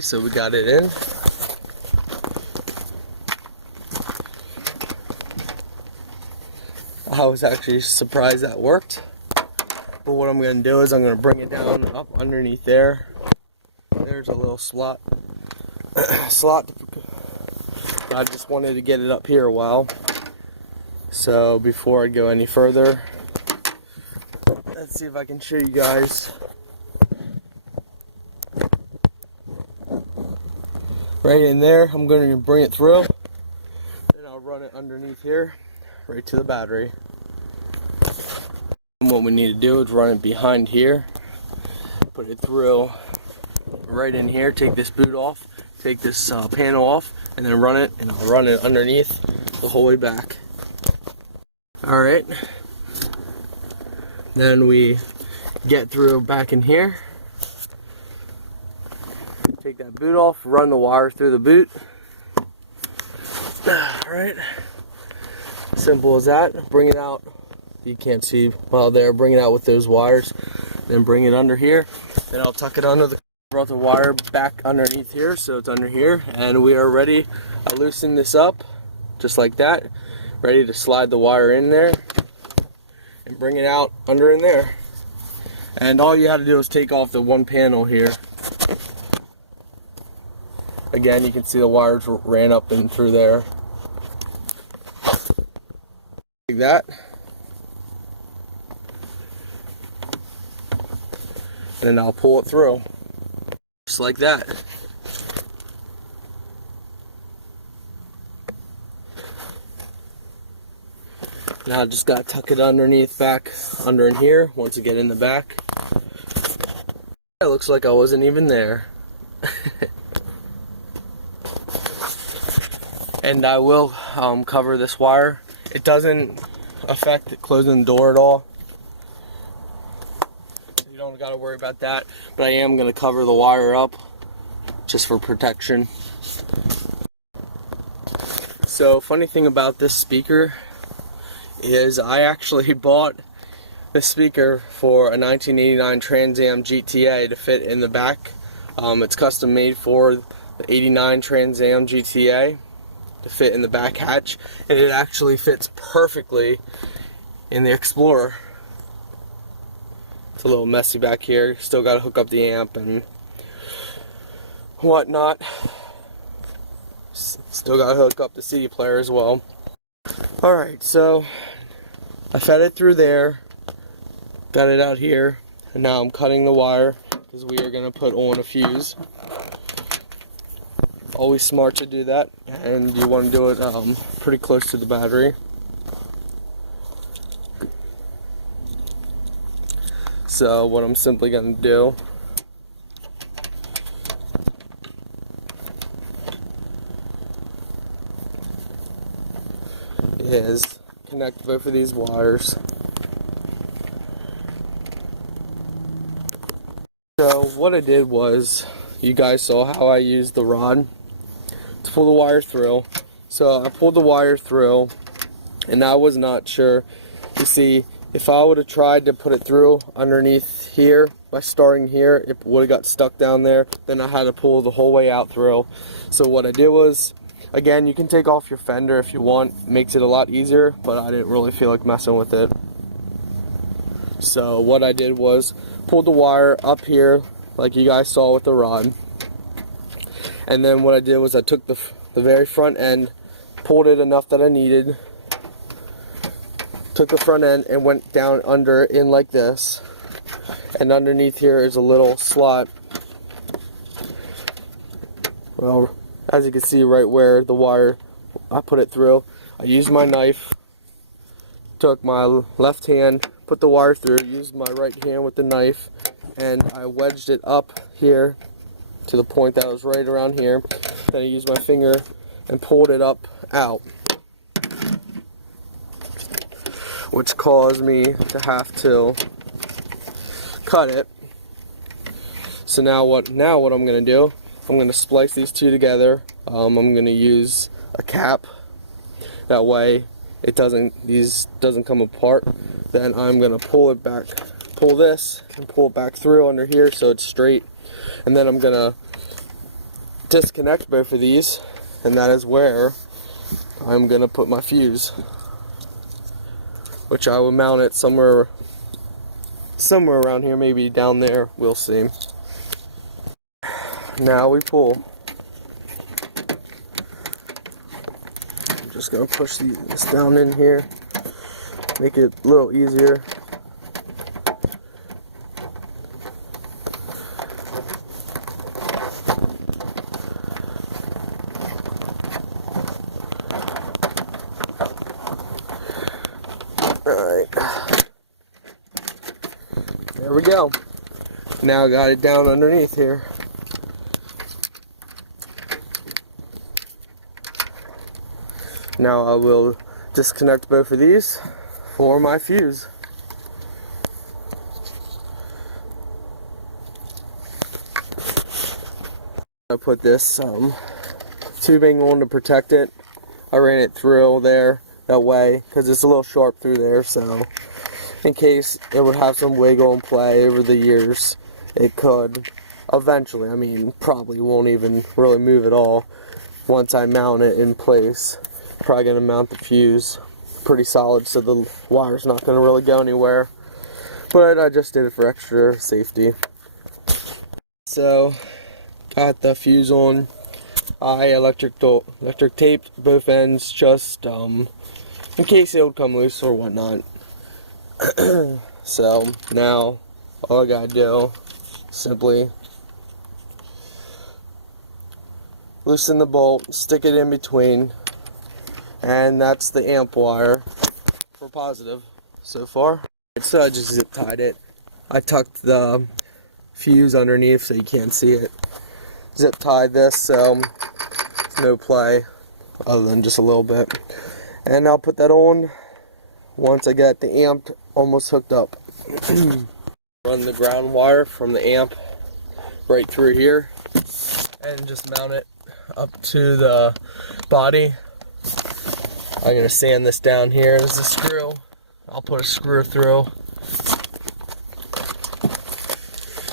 So we got it in. I was actually surprised that worked. But what I'm going to do is I'm going to bring it down up underneath there. There's a little slot. I just wanted to get it up here a while. So before I go any further, let's see if I can show you guys. Right in there, I'm going to bring it through. Then I'll run it underneath here, right to the battery. And what we need to do is run it behind here, put it through right in here, take this boot off, take this panel off, and then run it, and I'll run it underneath the whole way back. Alright, then we get through back in here, take that boot off, run the wire through the boot. Alright, simple as that. Bring it out, you can't see well there, bring it out with those wires, then bring it under here, then I'll tuck it under the, brought the wire back underneath here, so it's under here, and we are ready. I loosen this up, just like that, ready to slide the wire in there, and bring it out under in there. And all you have to do is take off the one panel here. Again, you can see the wires ran up and through there. Like that. And then I'll pull it through. Just like that. Now I just gotta tuck it underneath back under in here once I get in the back. It looks like I wasn't even there. And I will cover this wire. It doesn't affect closing the door at all. You don't gotta worry about that. But I am gonna cover the wire up just for protection. So funny thing about this speaker is I actually bought this speaker for a 1989 Trans Am GTA to fit in the back. It's custom made for the 89 Trans Am GTA to fit in the back hatch, and it actually fits perfectly in the Explorer. It's a little messy back here, still got to hook up the amp and whatnot. Still got to hook up the CD player as well. Alright, so I fed it through there, got it out here, and now I'm cutting the wire because we are going to put on a fuse. Always smart to do that, and you want to do it pretty close to the battery. So what I'm simply going to do is connect both of these wires. So what I did was, you guys saw how I used the rod to pull the wire through. So I pulled the wire through, and I was not sure. You see, if I would have tried to put it through underneath here by starting here, it would have got stuck down there. Then I had to pull the whole way out through. So what I did was, again, you can take off your fender if you want. It makes it a lot easier, but I didn't really feel like messing with it. So what I did was pulled the wire up here like you guys saw with the rod. And then what I did was I took the very front end, pulled it enough that I needed, took the front end and went down under in like this. And underneath here is a little slot. Well, as you can see right where the wire, I put it through. I used my knife, took my left hand, put the wire through, used my right hand with the knife, and I wedged it up here to the point that was right around here. Then I used my finger and pulled it up out, which caused me to have to cut it. So now what I'm going to do, I'm going to splice these two together. I'm going to use a cap, that way these doesn't come apart. Then I'm going to pull it back, pull this and pull it back through under here so it's straight. And then I'm going to disconnect both of these, and that is where I'm gonna put my fuse, which I will mount it somewhere around here, maybe down there, we'll see. Now we pull. I'm just gonna push this down in here, make it a little easier. There we go. Now I got it down underneath here. Now I will disconnect both of these for my fuse. I put this tubing on to protect it. I ran it through there that way because it's a little sharp through there, so in case it would have some wiggle and play over the years, it could eventually, I mean, probably won't even really move at all once I mount it in place. Probably going to mount the fuse pretty solid so the wire's not going to really go anywhere, but I just did it for extra safety. So got the fuse on. I electric taped both ends just in case it would come loose or whatnot. So now all I gotta do is simply loosen the bolt, stick it in between, and that's the amp wire for positive so far. So I just zip tied it. I tucked the fuse underneath so you can't see it. Zip tied this so there's no play other than just a little bit. And I'll put that on once I get the amp almost hooked up. Run the ground wire from the amp right through here and just mount it up to the body. I'm going to sand this down here. There's a screw. I'll put a screw through.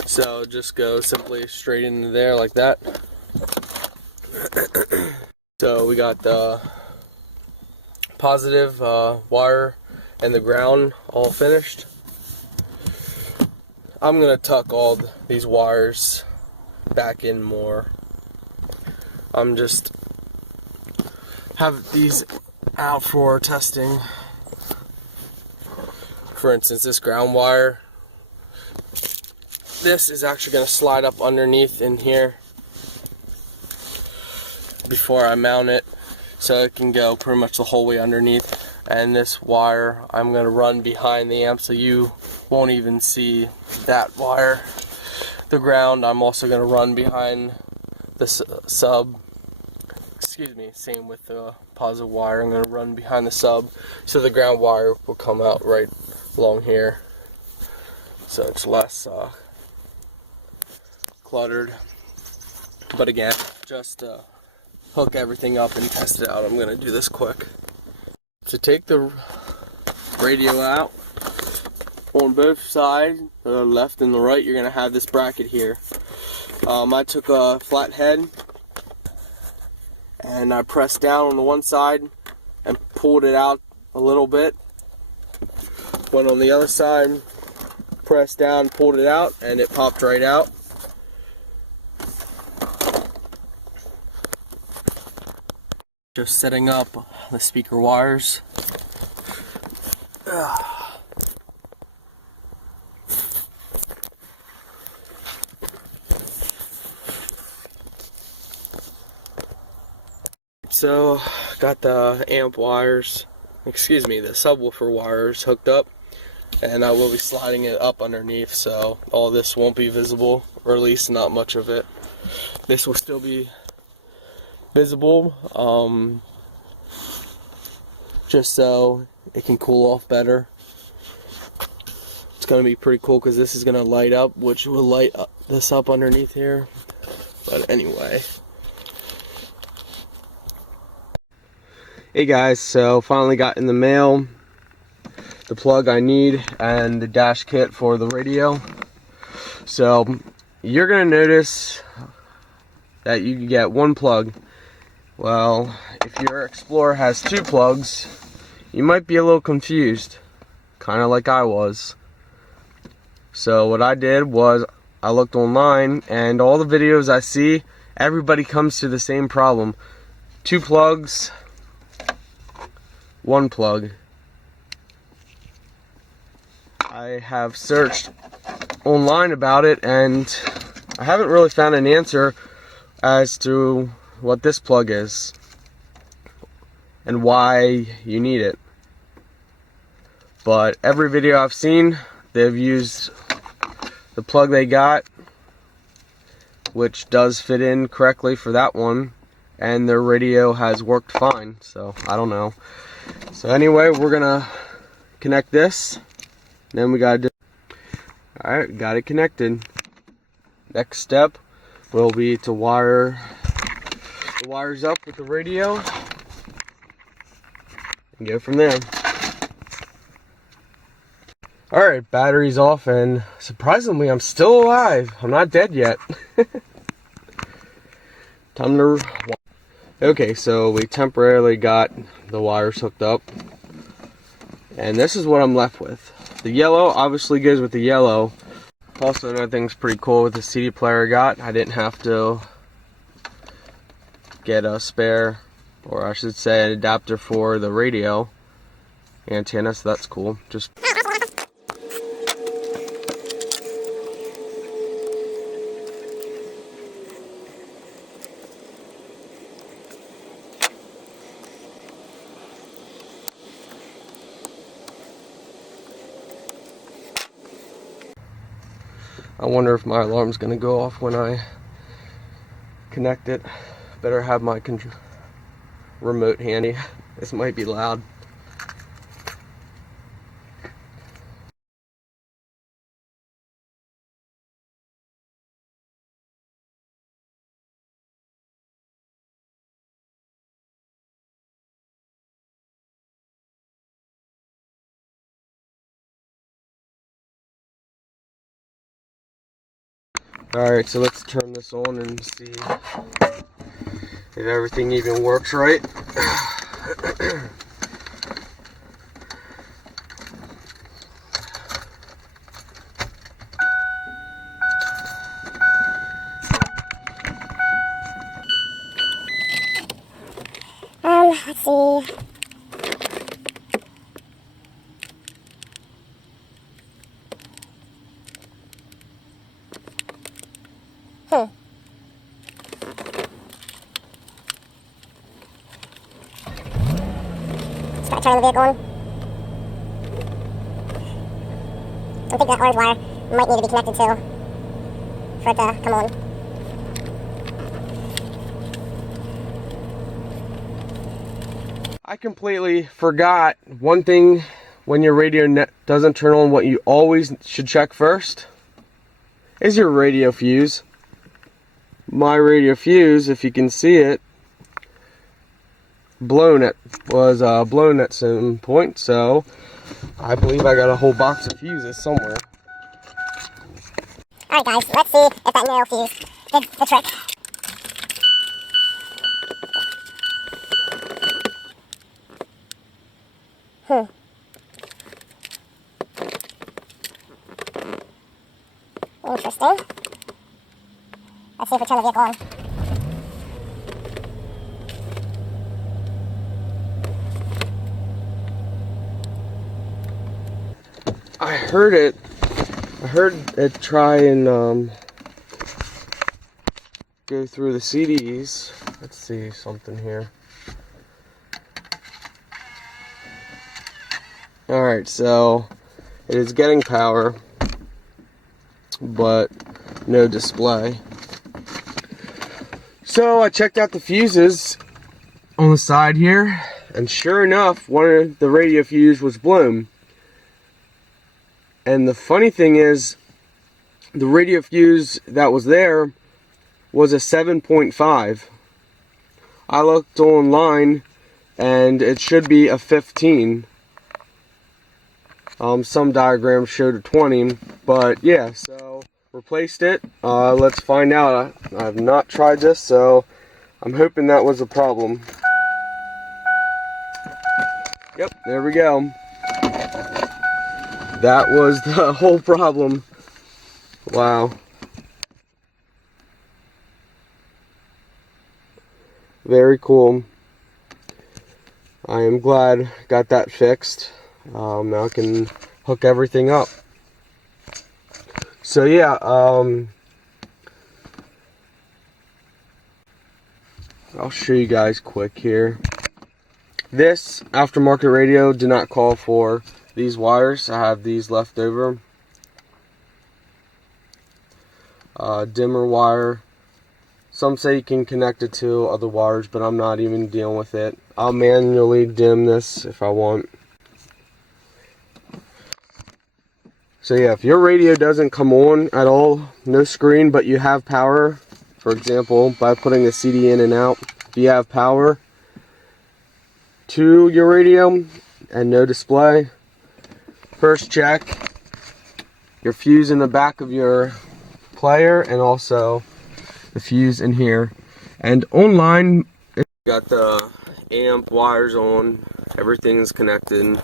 So just go simply straight into there like that. So we got the positive wire and the ground all finished. I'm gonna tuck all these wires back in more. I'm just have these out for testing. For instance, this ground wire, this is actually gonna slide up underneath in here before I mount it, so it can go pretty much the whole way underneath. And this wire I'm going to run behind the amp so you won't even see that wire. The ground I'm also going to run behind the sub. Excuse me, same with the positive wire. I'm going to run behind the sub so the ground wire will come out right along here, so it's less cluttered. But again, just hook everything up and test it out. I'm going to do this quick. To take the radio out, on both sides, the left and the right, you're going to have this bracket here. I took a flat head and I pressed down on the one side and pulled it out a little bit. Went on the other side, pressed down, pulled it out, and it popped right out. Just setting up the speaker wires. So, got the amp wires, the subwoofer wires hooked up, and I will be sliding it up underneath, so all this won't be visible, or at least not much of it. This will still be visible, just so it can cool off better. It's going to be pretty cool because this is going to light up, which will light this up underneath here. But anyway. Hey guys, so finally got in the mail the plug I need and the dash kit for the radio. So you're going to notice that you can get one plug. Well, if your Explorer has two plugs, you might be a little confused, kind of like I was. So what I did was I looked online, and all the videos I see, everybody comes to the same problem. Two plugs, one plug. I have searched online about it, and I haven't really found an answer as to what this plug is and why you need it. But every video I've seen, they've used the plug they got, which does fit in correctly for that one, and their radio has worked fine. So I don't know. So anyway, we're gonna connect this, then we gotta do. Alright, got it connected. Next step will be to wire the wires up with the radio and go from there. Alright, battery's off, and surprisingly I'm still alive. I'm not dead yet. Time to... Okay, so we temporarily got the wires hooked up, and this is what I'm left with. The yellow obviously goes with the yellow. Also, another thing's pretty cool with the CD player I got, I didn't have to get a spare, or I should say an adapter for the radio antenna, so that's cool. Just I wonder if my alarm's gonna go off when I connect it. Better have my remote handy. This might be loud. Alright, so let's turn this on and see if everything even works right. Let's see. Start turning the vehicle on. I think that orange wire might need to be connected to for it to come on. I completely forgot one thing when your radio doesn't turn on. What you always should check first is your radio fuse. My radio fuse, if you can see it, was blown at some point, so I believe I got a whole box of fuses somewhere. Alright guys, let's see if that narrow fuse did the trick. Interesting. Let's see if we turn the vehicle on. I heard it try and go through the CDs. Let's see something here. Alright, so it is getting power, but no display. So I checked out the fuses on the side here, and sure enough, one of the radio fuse was blown. And the funny thing is, the radio fuse that was there was a 7.5. I looked online, and it should be a 15. Some diagrams showed a 20, but yeah, so replaced it. Let's find out. I have not tried this, so I'm hoping that was a problem. Yep, there we go. That was the whole problem. Wow. Very cool. I am glad I got that fixed. Now I can hook everything up. So yeah, I'll show you guys quick here. This aftermarket radio did not call for these wires. I have these left over. Dimmer wire. Some say you can connect it to other wires, but I'm not even dealing with it. I'll manually dim this if I want. So yeah, if your radio doesn't come on at all, no screen, but you have power, for example, by putting a CD in and out, if you have power to your radio and no display, first check your fuse in the back of your player and also the fuse in here. And online, got the amp wires on, everything's connected.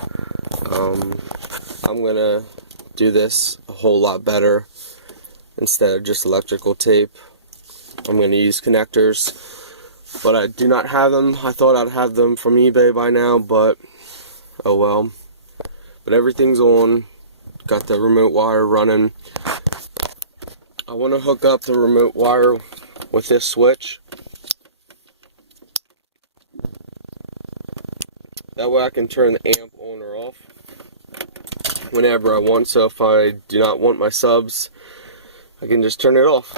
I'm gonna do this a whole lot better. Instead of just electrical tape, I'm gonna use connectors, but I do not have them. I thought I'd have them from eBay by now, but oh well. But everything's on. Got the remote wire running. I want to hook up the remote wire with this switch. That way I can turn the amp on or off whenever I want. So if I do not want my subs, I can just turn it off.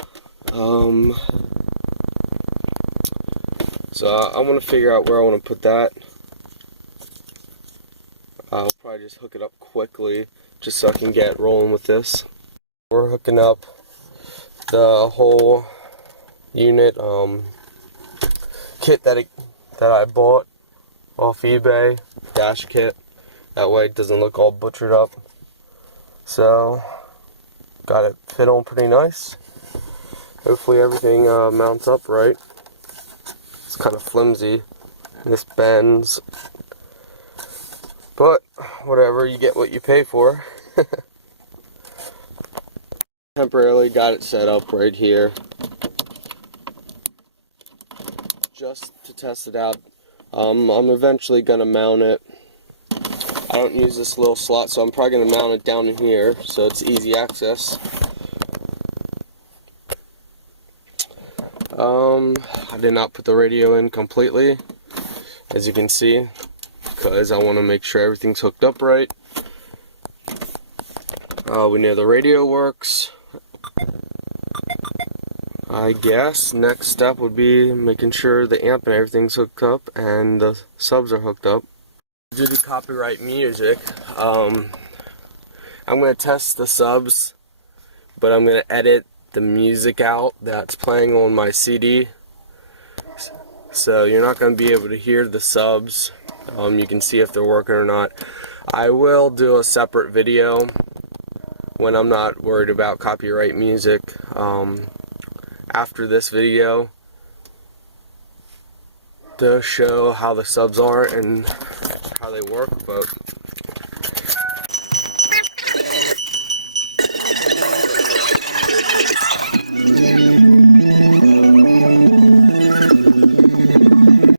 So I want to figure out where I want to put that. I'll probably just hook it up quickly just so I can get rolling with this. We're hooking up the whole unit kit that I bought off eBay, dash kit. That way it doesn't look all butchered up. So got it fit on pretty nice. Hopefully everything mounts up right. It's kind of flimsy. This bends, but whatever, you get what you pay for. Temporarily got it set up right here just to test it out. I'm eventually gonna mount it. I don't use this little slot, so I'm probably gonna mount it down in here so it's easy access. I did not put the radio in completely, as you can see, because I want to make sure everything's hooked up right. We know the radio works. I guess next step would be making sure the amp and everything's hooked up and the subs are hooked up. Due to copyright music, I'm going to test the subs, but I'm going to edit the music out that's playing on my CD. So you're not going to be able to hear the subs. You can see if they're working or not. I will do a separate video when I'm not worried about copyright music after this video to show how the subs are and how they work, but